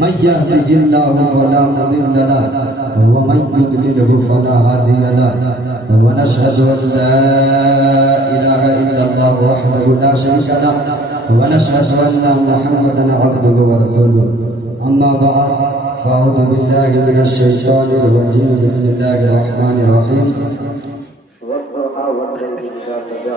من يهده الله فلا مضل له ومن يضلله فلا هادي له ونشهد ان لا اله الا الله وحده لا شريك له ونشهد ان محمدا عبده ورسوله اما بعد فاعوذ بالله من الشيطان الرجيم بسم الله الرحمن الرحيم والضحى والليل اذا سجى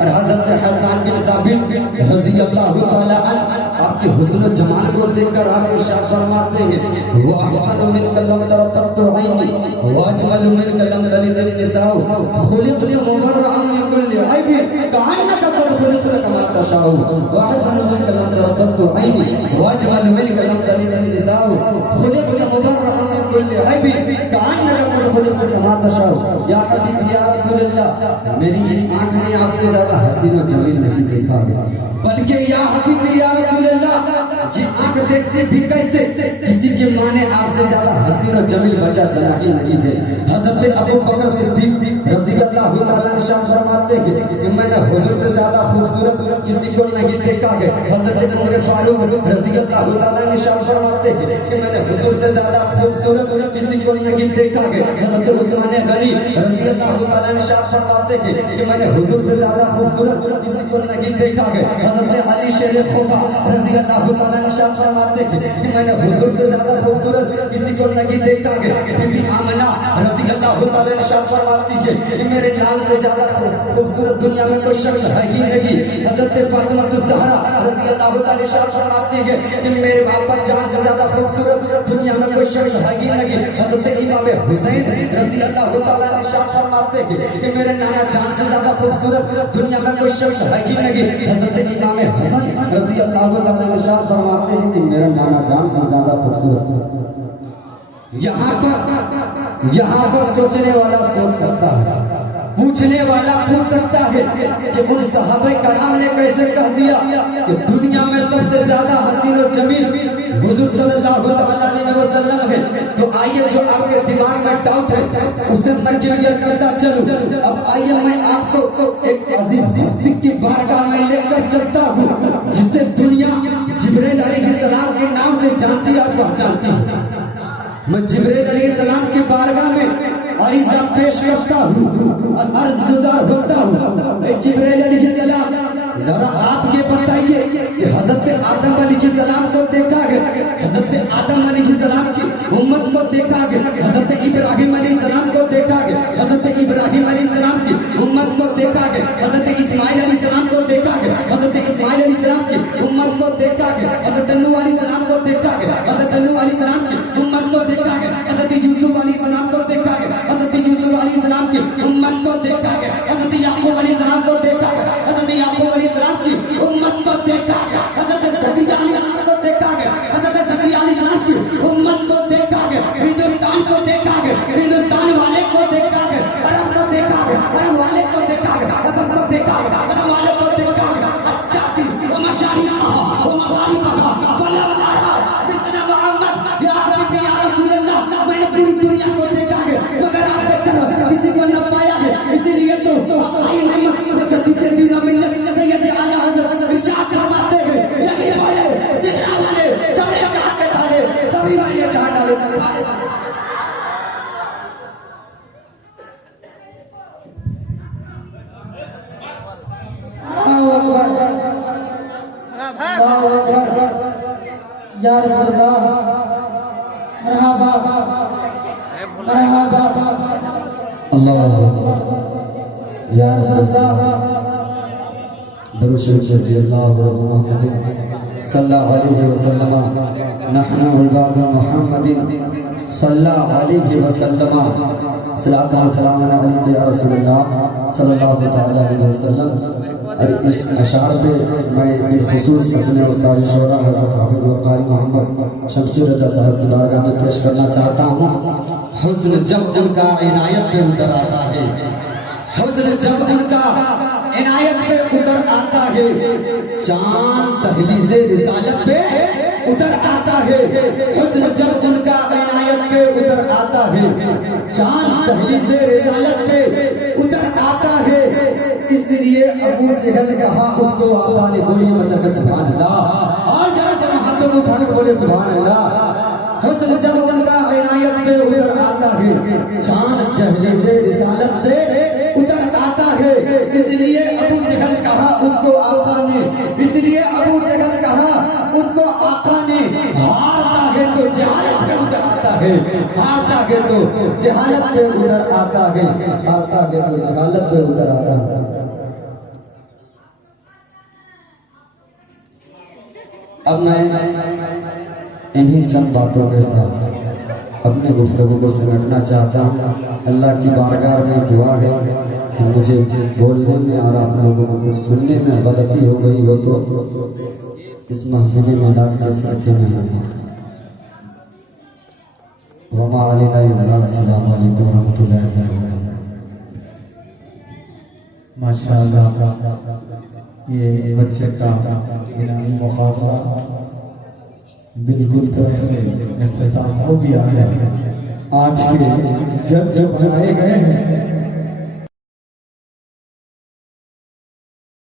اور حضرت حسان بن ثابت رضی اللہ تعالی عنہ آپ کے حسن و جمال کو دیکھ کر آپ ارشاد فرماتے ہیں وہ احسن من کلم ترتبت عینی واجمل من کلم تلد النساء خلقت مبرئا من كل عیب کانک قد خلقت کما تشاء واحسن من کلم ترتبت عینی واجمل من کلم تلد النساء خلقت مبرئا من كل عیب کانک قد خلقت کما تشاء یا حبیبی یا رسول اللہ میری اس آنکھ نے آپ سے زیادہ حسین و جمیل نہیں دیکھا ہے بلکہ یا حبیبی یا رسول اللہ یہ آنکھ دیکھتے بھی کیسے کسی کے ماں نے آپ سے زیادہ حسین و جمیل بچہ جنا ہی نہیں ہے حضرت ابو بکر صدیق رضی اللہ تعالیٰ عنہ فرماتے ہیں کہ میں نے حضور سے زیادہ خوبصورت کسی کو نہیں دیکھا ہے حضرت عمر فاروق رضی اللہ تعالیٰ عنہ فرماتے ہیں کہ میں نے حضور سے زیادہ خوبصورت کسی کو نہیں دیکھا ہے حضرت عثمان غنی رضی اللہ تعالیٰ عنہ فرماتے ہیں کہ میں نے حضور سے زیادہ خوبصورت کسی کو نہیں دیکھا ہے حضرت علی شیر خدا رضی اللہ تعالیٰ عنہ فرماتے ہیں کہ میں نے حضور سے زیادہ خوبصورت کسی کو نہیں دیکھا ہے بی بی آمنہ رضی اللہ تعالیٰ عنہ فرماتی ہے کہ میرے لال سے زیادہ خوبصورت دنیا میں کوئی شخص ہے ہی نہیں حضرت فاطمہ الزہرا رضی اللہ تعالیٰ عنہ فرماتی ہے کہ میرے باپا جان سے زیادہ خوبصورت دنیا میں کوئی شخص ہے ہی نہیں حضرت امام حسین رضی اللہ تعالیٰ عنہ فرماتے ہیں کہ میرے نانا جان سے زیادہ خوبصورت دنیا میں کوئی شخص ہے ہی نہیں حضرت امام حسن رضی اللہ تعالیٰ عنہ فرماتے ہیں کہ میرا نانا جان سے زیادہ خوبصورت یہاں پر سوچنے والا سوچ سکتا ہے پوچھنے والا پوچھ سکتا ہے کہ ان صحابہ کرام نے کیسے کہہ دیا کہ دنیا میں سب سے زیادہ حسین و جمیل حضور صلی اللہ علیہ وسلم ہے تو آئیے جو آپ کے دماغ میں ڈاؤٹ ہے اسے میں کلیئر کرتا چلوں اب آئیے میں آپ کو ایک عظیم ہستی کی بارگاہ میں لے کر چلتا ہوں جسے دنیا جبریل علیہ السلام کے نام سے جانتی اور پہچانتی ہے میں جبریل علیہ السلام کی بارگاہ میں عریضہ پیش کرتا ہوں اور عرض گزار ہوتا ہوں اے جبریل علیہ السلام ذرا آپ یہ بتائیے کہ حضرت آدم علیہ السلام کو دیکھا ہے حضرت آدم علیہ السلام کی امت کو دیکھا ہے حضرت ابراہیم علیہ السلام کو دیکھا ہے حضرت ابراہیم علیہ السلام کی امت کو دیکھا ہے حضرت اسماعیل علیہ السلام کو دیکھا ہے حضرت اسماعیل علیہ السلام کی امت کو دیکھا ہے حضرت نوح علیہ السلام کو دیکھا ہے حضرت نوح علیہ السلام کی امت کو دیکھا ہے حضرت یوسف علیہ السلام کو دیکھا ہے حضرت یوسف علیہ السلام کی امت کو دیکھا ہے حضرت یعقوب علیہ السلام کو دیکھا ہے حضرت یعقوب علیہ السلام کی امت کو دیکھا ہے حضرت زکریا علیہ السلام کو دیکھا ہے حضرت زکریا علیہ السلام کی امت کو دیکھا ہے ہندوستان کو دیکھا ہے ہندوستان والے کو دیکھا ہے عرب کو دیکھا ہے عرب والے کو دیکھا ہے عرب کو دیکھا ہے عرب والے کو دیکھا ہے حتیٰ ومشارقها ومغاربها فلم ارى مثل محمد یا حبیبی یا رسول اللہ میں نے پوری دنیا کو دیکھا ہے مگر آپ بہتر کسی کو نہ پایا ہے اسی لیے تو آقائی نعمت مجدد دین و ملت سید اعلی حضرت ارشاد فرماتے ہیں یہی والے زہرا والے چمڑے جہاں کے تالے سبھی والے جہاں ڈالے تک پائے یا رسول اللہ مرحبا مرحبا اللہ یا رسول اللہ درود شریف رضی اللہ محمد صلی اللہ علیہ وسلم نحن عباد محمد صلی اللہ علیہ وسلم صلاۃ و سلام علیک یا رسول اللہ صلی اللہ علیہ وسلم اور اس اشعار پہ میں بالخصوص اپنے استاد شعرا حضرت حافظ وقاری محمد شمسی رضا صاحب کی بارگاہ میں پیش کرنا چاہتا ہوں حسن جب ان کا عنایت پہ اتر آتا ہے حسن جب ان کا عنایت پہ اتر آتا ہے چاند دہلیز رسالت پہ اتر آتا ہے حسن جب ان کا عنایت پہ اتر آتا ہے چاند دہلیز رسالت پہ اتر آتا ہے اس لیے ابو جہل کہا اس کو آقا نے بولیے مچا کے سبحان اللہ اور ذرا جب ہاتھوں میں اٹھا کر بولے سبحان اللہ حسن جب ان کا عنایت پہ اتر آتا ہے چاند دہلیز رسالت پہ اتر آتا ہے اس لیے ابو جہل کہا اس کو آقا نے اس لیے ابو جہل کہا اس کو آقا نے ہارتا ہے تو جہالت پہ اتر آتا ہے ہارتا ہے تو جہالت پہ اتر آتا ہے ہارتا ہے تو جہالت پہ اتر آتا ہے اب میں انہی چند باتوں کے ساتھ اپنے گفتگو کو سمیٹنا چاہتا ہوں. اللہ کی بارگاہ میں دعا ہے کہ مجھے بولنے میں اور آپ لوگوں کو سننے میں غلطی ہو گئی ہو تو اس محفل میلاد کے صدقے میں ہوں. وما علینا الا السلام علیکم ورحمۃ اللہ وبرکاتہ. ماشاءاللہ یہ بچے کا انعامی مقابلہ بالکل طرح سے اختتام ہو گیا ہے. آج کے جج جو بنائے گئے ہیں